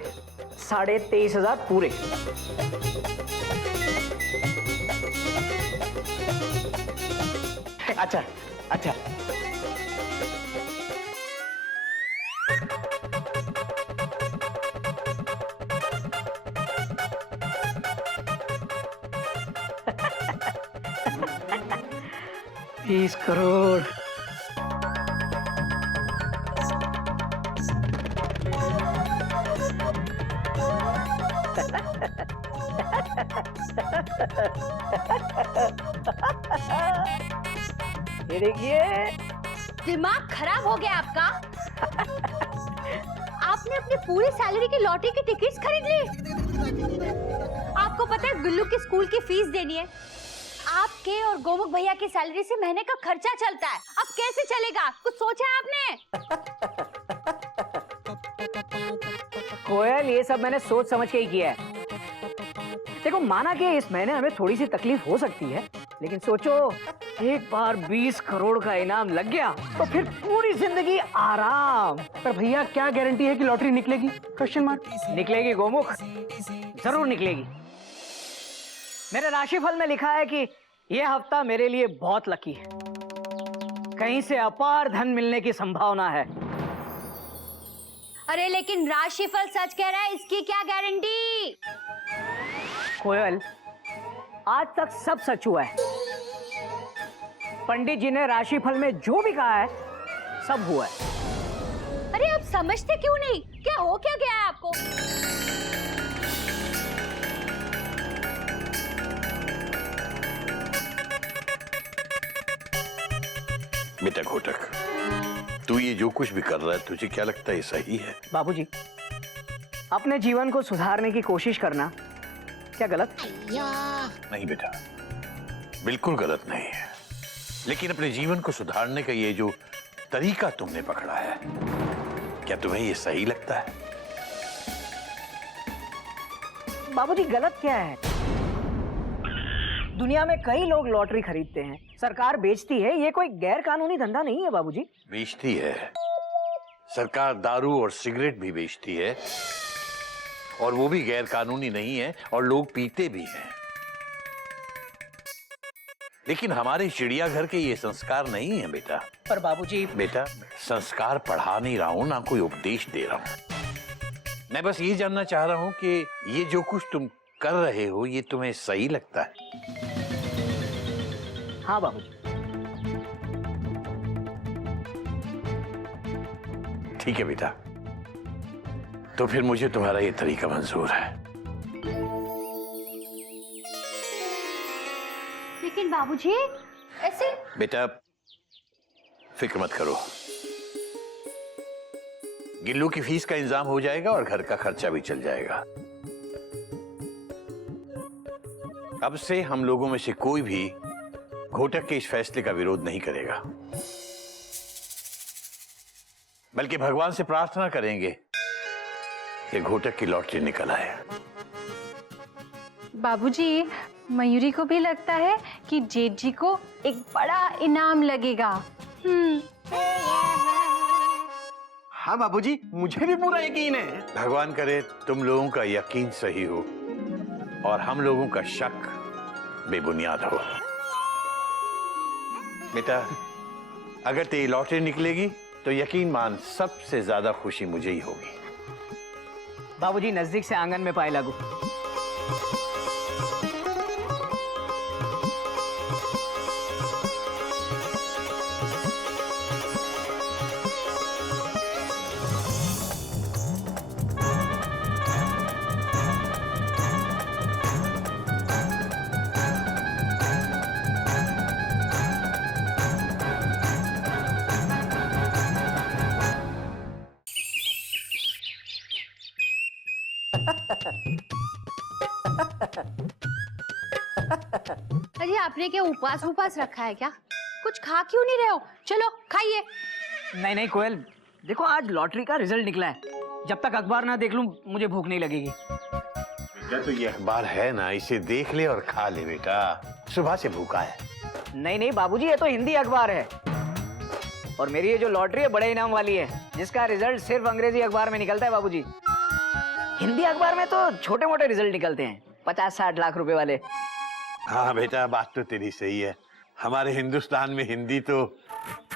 23,500 पूरे। अच्छा अच्छा बीस करोड़। ये देखिए, दिमाग खराब हो गया आपका। आपने अपनी पूरी सैलरी की लॉटरी की टिकट्स खरीद ली। आपको पता है गुल्लू की स्कूल की फीस देनी है। आपके और गोमुख भैया की सैलरी से महीने का खर्चा चलता है। अब कैसे चलेगा? कुछ सोचा है आपने? कोयल ये सब मैंने सोच समझ के ही किया है। देखो माना कि इस महीने हमें थोड़ी सी तकलीफ हो सकती है, लेकिन सोचो एक बार 20 करोड़ का इनाम लग गया तो फिर पूरी जिंदगी आराम। पर भैया क्या गारंटी है कि लॉटरी निकलेगी? Question mark. निकलेगी गोमुख, जरूर निकलेगी। मेरे राशिफल में लिखा है कि यह हफ्ता मेरे लिए बहुत लकी है। कहीं से अपार धन मिलने की संभावना है। अरे लेकिन राशिफल सच कह रहा है, इसकी क्या गारंटी? कोयल आज तक सब सच हुआ है। पंडित जी ने राशिफल में जो भी कहा है सब हुआ है। अरे आप समझते क्यों नहीं? क्या हो क्या गया है आपको? बेटा घोटक, तू ये जो कुछ भी कर रहा है, तुझे क्या लगता है सही है? बाबूजी, अपने जीवन को सुधारने की कोशिश करना क्या गलत? नहीं बेटा, बिल्कुल गलत नहीं है। लेकिन अपने जीवन को सुधारने का ये जो तरीका तुमने पकड़ा है, क्या तुम्हें ये सही लगता है? बाबूजी गलत क्या है? दुनिया में कई लोग लॉटरी खरीदते हैं, सरकार बेचती है। ये कोई गैर कानूनी धंधा नहीं है बाबूजी। बेचती है सरकार, दारू और सिगरेट भी बेचती है, और वो भी गैर कानूनी नहीं है, और लोग पीते भी हैं। लेकिन हमारे चिड़ियाघर के ये संस्कार नहीं है बेटा। पर बाबूजी, बेटा संस्कार पढ़ा नहीं रहा हूं, ना कोई उपदेश दे रहा हूं। मैं बस ये जानना चाह रहा हूं कि ये जो कुछ तुम कर रहे हो, ये तुम्हें सही लगता है? हाँ बाबूजी। ठीक है बेटा, तो फिर मुझे तुम्हारा ये तरीका मंजूर है। लेकिन बाबूजी ऐसे? बेटा फिक्र मत करो, गिल्लू की फीस का इंतजाम हो जाएगा और घर का खर्चा भी चल जाएगा। अब से हम लोगों में से कोई भी घोटक के इस फैसले का विरोध नहीं करेगा। बल्कि भगवान से प्रार्थना करेंगे कि घोटक की लॉटरी निकल आए। बाबूजी, मयूरी को भी लगता है कि जेठ जी को एक बड़ा इनाम लगेगा। हाँ बाबूजी, मुझे भी पूरा यकीन है। भगवान करे तुम लोगों का यकीन सही हो और हम लोगों का शक बेबुनियाद हो। बेटा, अगर तेरी लॉटरी निकलेगी तो यकीन मान सबसे ज्यादा खुशी मुझे ही होगी। बाबूजी, नजदीक से आंगन में पाए लागू। अरे आपने क्या उपवास रखा है क्या? कुछ खा क्यों नहीं रहे हो? चलो खाइए। नहीं नहीं कोयल, देखो आज लॉटरी का रिजल्ट निकला है। जब तक अखबार ना देख लूं मुझे भूख नहीं लगेगी। बेटा, तो ये अखबार है ना, इसे देख ले और खा ले बेटा, सुबह से भूखा है। नहीं नहीं बाबूजी, ये तो हिंदी अखबार है और मेरी ये जो लॉटरी है बड़े इनाम वाली है, जिसका रिजल्ट सिर्फ अंग्रेजी अखबार में निकलता है बाबूजी। हिंदी अखबार में तो छोटे मोटे रिजल्ट निकलते हैं, 50-60 लाख रुपए वाले। हाँ बेटा, बात तो तेरी सही है। हमारे हिंदुस्तान में हिंदी तो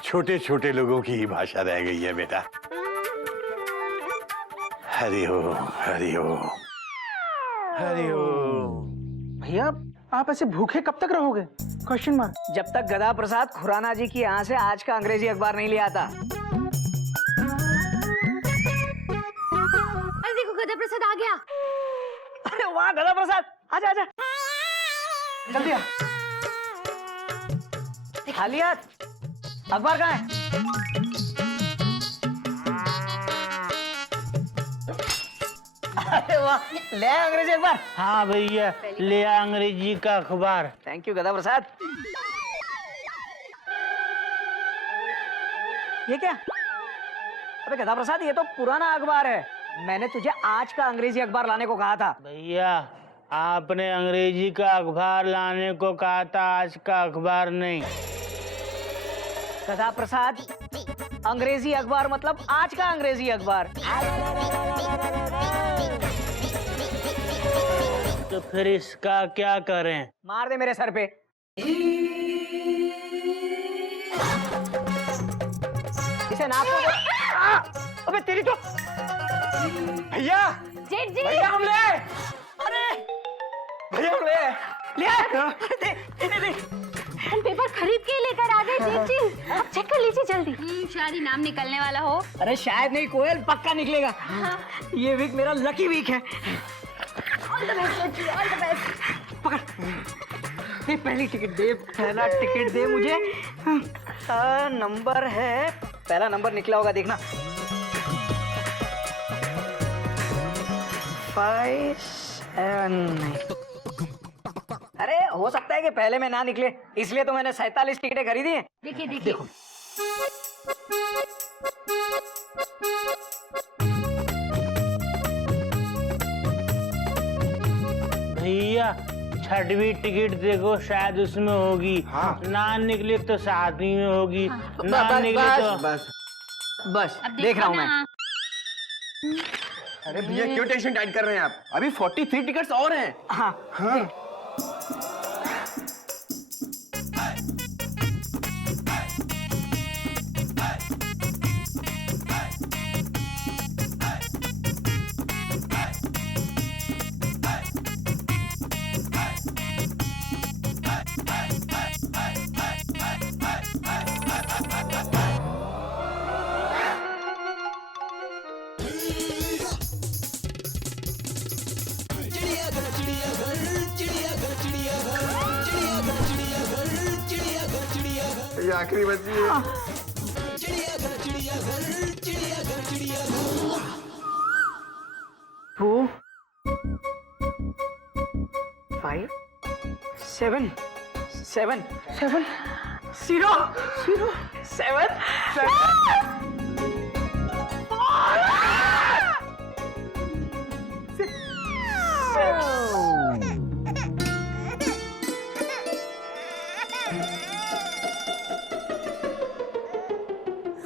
छोटे छोटे लोगों की ही भाषा रह गई है बेटा। हरि ओम, हरि ओम, हरि ओम। भैया, आप ऐसे भूखे कब तक रहोगे? Question mark. जब तक गदा प्रसाद खुराना जी की यहाँ से आज का अंग्रेजी अखबार नहीं ले आता। अरे देखो गदा प्रसाद आ गया। अरे वाह गदा प्रसाद, आजा आजा, जल्दी आ। खाली हाथ, अखबार कहाँ है? अरे वाह, ले आया अंग्रेजी अखबार। हाँ भैया, ले आ अंग्रेजी का अखबार। थैंक यू गदा प्रसाद। ये क्या? अबे गदा प्रसाद, ये तो पुराना अखबार है। मैंने तुझे आज का अंग्रेजी अखबार लाने को कहा था। भैया, आपने अंग्रेजी का अखबार लाने को कहा था, आज का अखबार नहीं। गदा प्रसाद, अंग्रेजी अखबार मतलब आज का अंग्रेजी अखबार। तो फिर इसका क्या करें? मार दे मेरे सर पे। इसे नाक को। अबे तेरी तो। भैया, जेठ जी, भैया हम ले आए। अरे भैया हम ले आए। ले आए। दे। हम पेपर खरीद के लेकर आ गए जेठ जी। अब चेक कर लीजिए जल्दी। शायद इनाम निकलने वाला हो। अरे शायद नहीं कोयल, पक्का निकलेगा। ये वीक मेरा लकी वीक है। ऑल द बेस्ट जेठ जी, ऑल द बेस्ट। पकड़। ये पहली टिकट दे, पहला टिकट दे मुझे। नंबर है, पहला नंबर निकला होगा देखना। 5, 7। अरे हो सकता है कि पहले में ना निकले, इसलिए तो मैंने 47 टिकटें खरीदी हैं। देखिए देखिए। भैया, 6वीं टिकट देखो, शायद उसमें होगी। हाँ। ना निकले तो 7वीं में होगी। हाँ। ना निकले तो बस अब देख रहा हूँ मैं। अरे भैया, क्यों टेंशन टाइट कर रहे हैं आप? अभी 43 टिकट्स और हैं। हाँ हाँ। ये आखिरी बची है। 2, 5, 7, 7, 0, 0, 7, 7।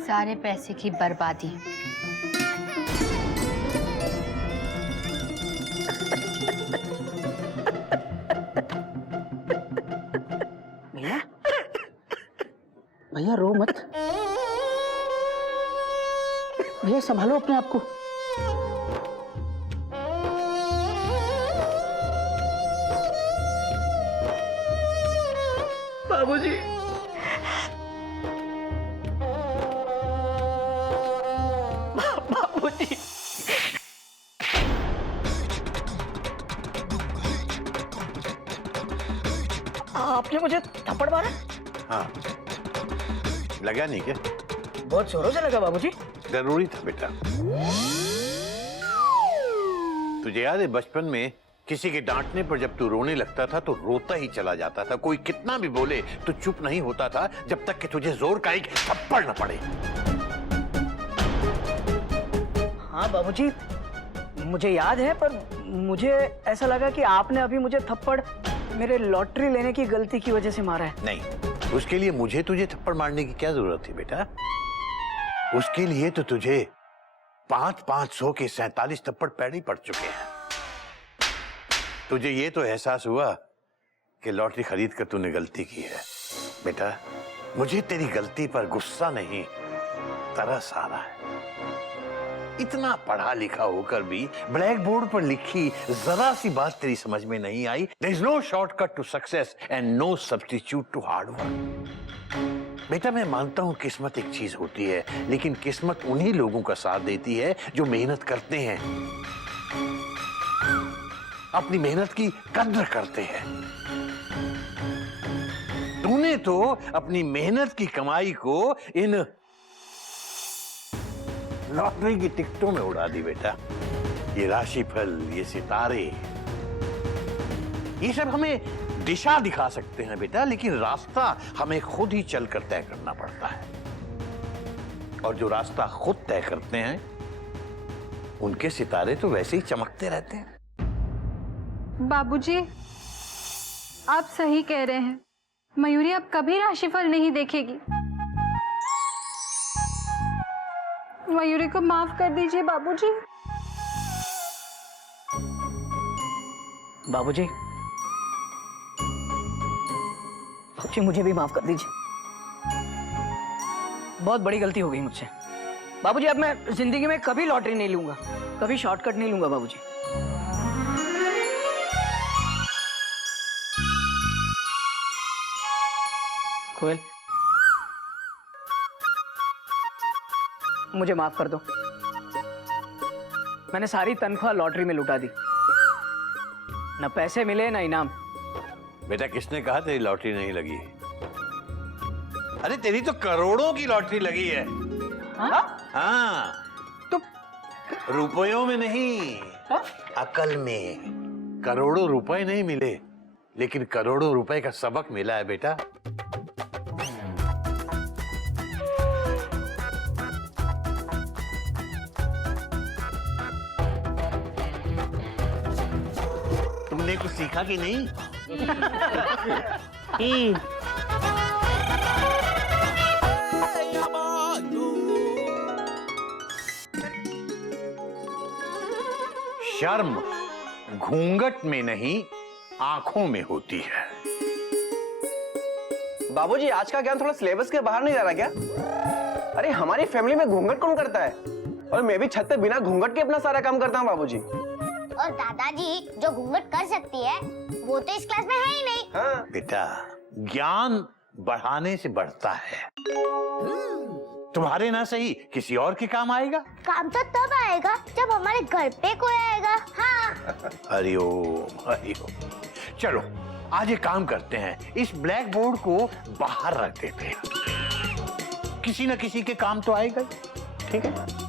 सारे पैसे की बर्बादी। भैया भैया रो मत। भैया संभालो अपने आप को। बाबूजी बाबूजी आपने मुझे थप्पड़ मारा? हाँ, लगा नहीं क्या? बहुत जोरों से लगा बाबूजी। जरूरी था बेटा। तुझे याद है बचपन में किसी के डांटने पर जब तू रोने लगता था तो रोता ही चला जाता था। कोई कितना भी बोले तो चुप नहीं होता था जब तक कि तुझे जोर का एक थप्पड़ न पड़े। हाँ बाबूजी, मुझे याद है, पर मुझे ऐसा लगा कि आपने अभी मुझे थप्पड़ मेरे लॉटरी लेने की गलती की वजह से मारा है। नहीं, उसके लिए मुझे तुझे थप्पड़ मारने की क्या जरूरत थी बेटा? उसके लिए तो तुझे 500 के 47 थप्पड़ पहले ही पड़ चुके हैं। तुझे ये तो एहसास हुआ कि लॉटरी खरीद कर तूने गलती की है। बेटा, मुझे तेरी गलती पर गुस्सा नहीं, तरस आ रहा है। इतना पढ़ा लिखा होकर भी ब्लैक बोर्ड पर लिखी जरा सी बात तेरी समझ में नहीं आई। There is no shortcut to success and no substitute to hard work. बेटा, मैं मानता हूं किस्मत एक चीज होती है, लेकिन किस्मत उन्हीं लोगों का साथ देती है जो मेहनत करते हैं, अपनी मेहनत की कद्र करते हैं। तूने तो अपनी मेहनत की कमाई को इन लॉटरी की टिकटों में उड़ा दी बेटा। ये राशिफल, ये सितारे, ये सब हमें दिशा दिखा सकते हैं बेटा, लेकिन रास्ता हमें खुद ही चलकर तय करना पड़ता है। और जो रास्ता खुद तय करते हैं उनके सितारे तो वैसे ही चमकते रहते हैं। बाबूजी, आप सही कह रहे हैं। मयूरी अब कभी राशिफल नहीं देखेगी। मयूरी को माफ कर दीजिए बाबूजी। बाबूजी, बाबूजी मुझे भी माफ कर दीजिए। बहुत बड़ी गलती हो गई मुझसे। बाबूजी, अब मैं जिंदगी में कभी लॉटरी नहीं लूंगा, कभी शॉर्टकट नहीं लूंगा बाबूजी। कोयल, मुझे माफ कर दो। मैंने सारी तनख्वाह लॉटरी में लुटा दी। न पैसे मिले न इनाम। बेटा, किसने कहा तेरी लॉटरी नहीं लगी? अरे तेरी तो करोड़ों की लॉटरी लगी है। हाँ, तो रुपयों में नहीं, अकल में। करोड़ों रुपए नहीं मिले, लेकिन करोड़ों रुपए का सबक मिला है बेटा। तुमने कुछ सीखा कि नहीं? शर्म घूंघट में नहीं, आंखों में होती है। बाबूजी, आज का ज्ञान थोड़ा सिलेबस के बाहर नहीं जा रहा क्या? अरे हमारी फैमिली में घूंघट कौन करता है? और मैं भी छत पे बिना घूंघट के अपना सारा काम करता हूँ बाबूजी। और दादाजी जो घूंघट कर सकती है वो तो इस क्लास में है ही नहीं। हाँ। बेटा, ज्ञान बढ़ाने से बढ़ता है। तुम्हारे ना सही किसी और के काम आएगा। काम तो तब आएगा जब हमारे घर पे कोई आएगा। हाँ। हरिओम हरिओम। चलो आज एक काम करते हैं, इस ब्लैक बोर्ड को बाहर रख देते हैं। किसी न किसी के काम तो आएगा। ठीक है।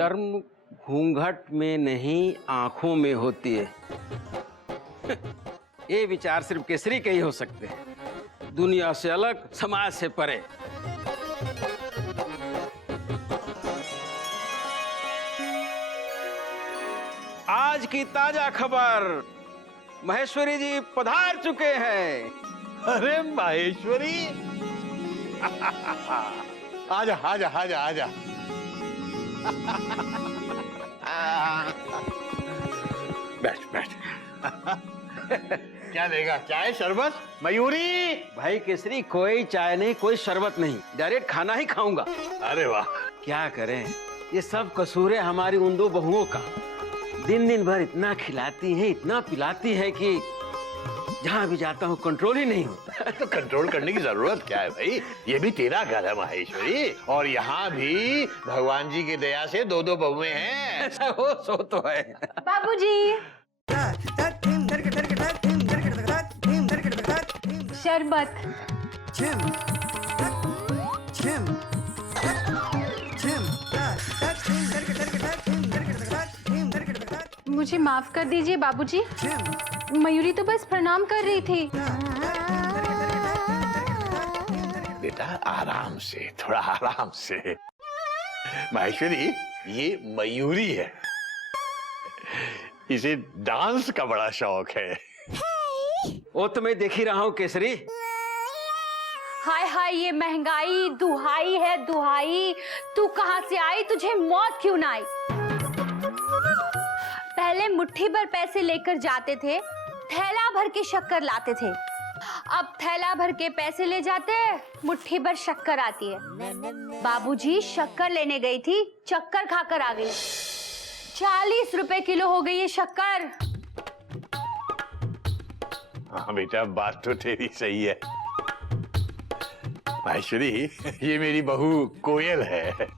शर्म घूंघट में नहीं आंखों में होती है। ये विचार सिर्फ केसरी के ही हो सकते हैं, दुनिया से अलग, समाज से परे। आज की ताजा खबर, महेश्वरी जी पधार चुके हैं। अरे माहेश्वरी, आजा आजा आजा आजा। बैठ बैठ। क्या देगा, चाय शरबत? मयूरी। भाई केसरी, कोई चाय नहीं, कोई शरबत नहीं, डायरेक्ट खाना ही खाऊंगा। अरे वाह। क्या करें, ये सब कसूर है हमारी उन दो बहुओं का। दिन दिन भर इतना खिलाती हैं, इतना पिलाती हैं कि जहाँ भी जाता हूँ कंट्रोल ही नहीं होता। तो कंट्रोल करने की जरूरत क्या है भाई, ये भी तेरा घर है माहेश्वरी, और यहाँ भी भगवान जी की दया से दो दो बहुएं हैं। ऐसा हो सो तो है। बाबूजी, शरबत। मुझे माफ कर दीजिए बाबूजी, मयूरी तो बस प्रणाम कर रही थी। बेटा आराम से, थोड़ा आराम से। माहेश्वरी, ये मयूरी है, इसे डांस का बड़ा शौक है। वो तो मैं देख ही रहा हूँ केसरी। हाय हाय, ये महंगाई, दुहाई है दुहाई। तू कहाँ से आई, तुझे मौत क्यों ना आई? पहले मुट्ठी भर पैसे लेकर जाते थे, थैला भर के शक्कर लाते थे। अब थैला भर के पैसे ले जाते, मुट्ठी भर शक्कर आती है। बाबूजी शक्कर लेने गई थी, चक्कर खाकर आ गई। 40 रुपए किलो हो गई है शक्कर। हाँ बेटा, बात तो तेरी सही है। माहेश्वरी, ये मेरी बहू कोयल है,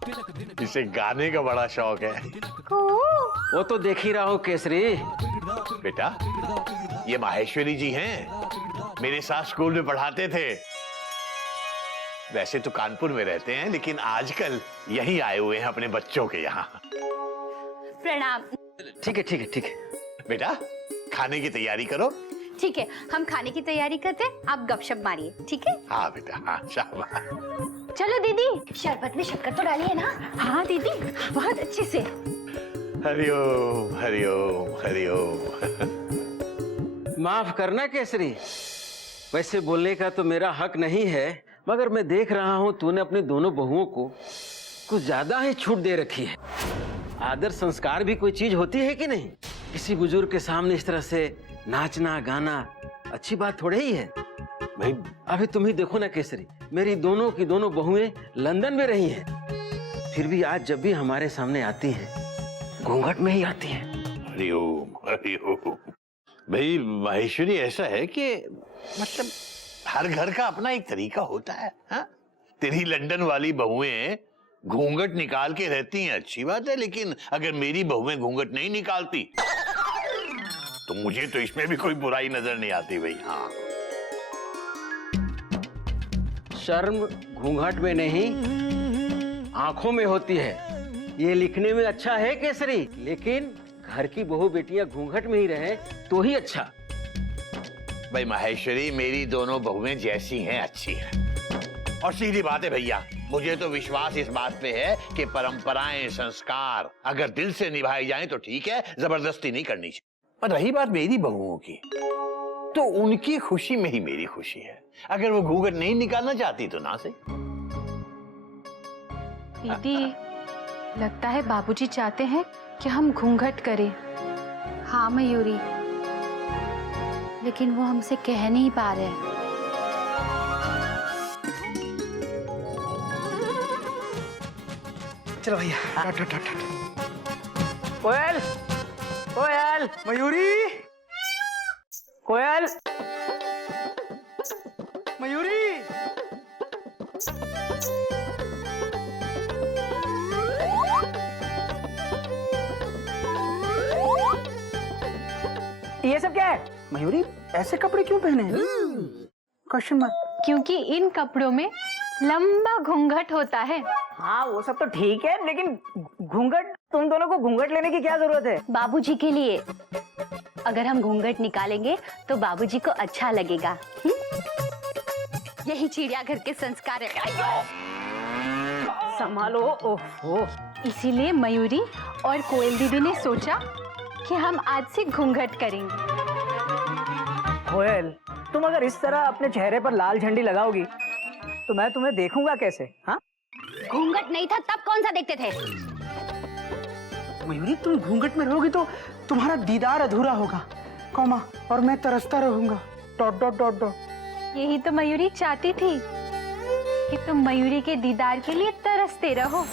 इसे गाने का बड़ा शौक है। वो तो देख ही रहा हूँ केसरी। बेटा, ये माहेश्वरी जी हैं, मेरे साथ स्कूल में पढ़ाते थे। वैसे तो कानपुर में रहते हैं, लेकिन आजकल यहीं आए हुए हैं अपने बच्चों के यहाँ। प्रणाम। ठीक है ठीक है ठीक है। बेटा, खाने की तैयारी करो। ठीक है, हम खाने की तैयारी करते हैं, आप गपशप मारिए, ठीक है? हाँ बेटा, हाँ, शाबाश। चलो दीदी, शरबत में शक्कर तो डाली है ना? हाँ दीदी, बहुत अच्छे से। हरिओम हरिओम हरिओम। माफ करना केसरी, वैसे बोलने का तो मेरा हक नहीं है, मगर मैं देख रहा हूँ तूने अपनी दोनों बहुओं को कुछ ज्यादा ही छूट दे रखी है। आदर संस्कार भी कोई चीज होती है कि नहीं? किसी बुजुर्ग के सामने इस तरह से नाचना गाना अच्छी बात थोड़े ही है। भाई अभी तुम ही देखो ना केसरी, मेरी दोनों की दोनों बहुएं लंदन में रही हैं, फिर भी आज जब भी हमारे सामने आती हैं घूंघट में ही आती हैं। हरिओम हरिओम। भाई माहेश्वरी, ऐसा है कि मतलब हर घर का अपना एक तरीका होता है। हाँ, तेरी लंदन वाली बहुएं घूंघट निकाल के रहती हैं, अच्छी बात है, लेकिन अगर मेरी बहुएं घूंघट नहीं निकालती तो मुझे तो इसमें भी कोई बुराई नजर नहीं आती भाई। हाँ, शर्म घूंघट में नहीं आंखों में होती है, ये लिखने में अच्छा है केसरी, लेकिन घर की बहू बेटियां घूंघट में ही रहे तो ही अच्छा। भाई माहेश्वरी, मेरी दोनों बहुएं जैसी हैं अच्छी हैं, और सीधी बात है भैया, मुझे तो विश्वास इस बात पे है कि परंपराएं, संस्कार अगर दिल से निभाए जाएं तो ठीक है, जबरदस्ती नहीं करनी चाहिए। पर रही बात मेरी बहुओं की, तो उनकी खुशी में ही मेरी खुशी है। अगर वो घूंघट नहीं निकालना चाहती तो ना सही। दीदी, लगता है बाबूजी चाहते हैं कि हम घूंघट करें। हाँ मयूरी, लेकिन वो हमसे कह नहीं पा रहे हैं। चलो भैया। कोयल, कोयल, मयूरी, कोयल, मयूरी। ये सब क्या है? मयूरी, ऐसे कपड़े क्यों पहने हैं? Question mark. क्योंकि इन कपड़ों में लंबा घूंघट होता है। हाँ वो सब तो ठीक है, लेकिन घूंघट, तुम दोनों को घूंघट लेने की क्या जरूरत है? बाबूजी के लिए। अगर हम घूंघट निकालेंगे तो बाबूजी को अच्छा लगेगा। यही चिड़ियाघर के संस्कार है। संभालो। ओहो। इसीलिए मयूरी और कोयल दीदी ने सोचा कि हम आज से घूंघट करेंगे। कोयल, तुम अगर इस तरह अपने चेहरे पर लाल झंडी लगाओगी तो मैं तुम्हें देखूंगा कैसे? हाँ, घूंघट नहीं था तब कौन सा देखते थे? मयूरी, तुम घूंघट में रहोगी तो तुम्हारा दीदार अधूरा होगा, कौमा, और मैं तरसता रहूंगा। Dot dot dot dot. यही तो मयूरी चाहती थी कि तुम मयूरी के दीदार के लिए तरसते रहो।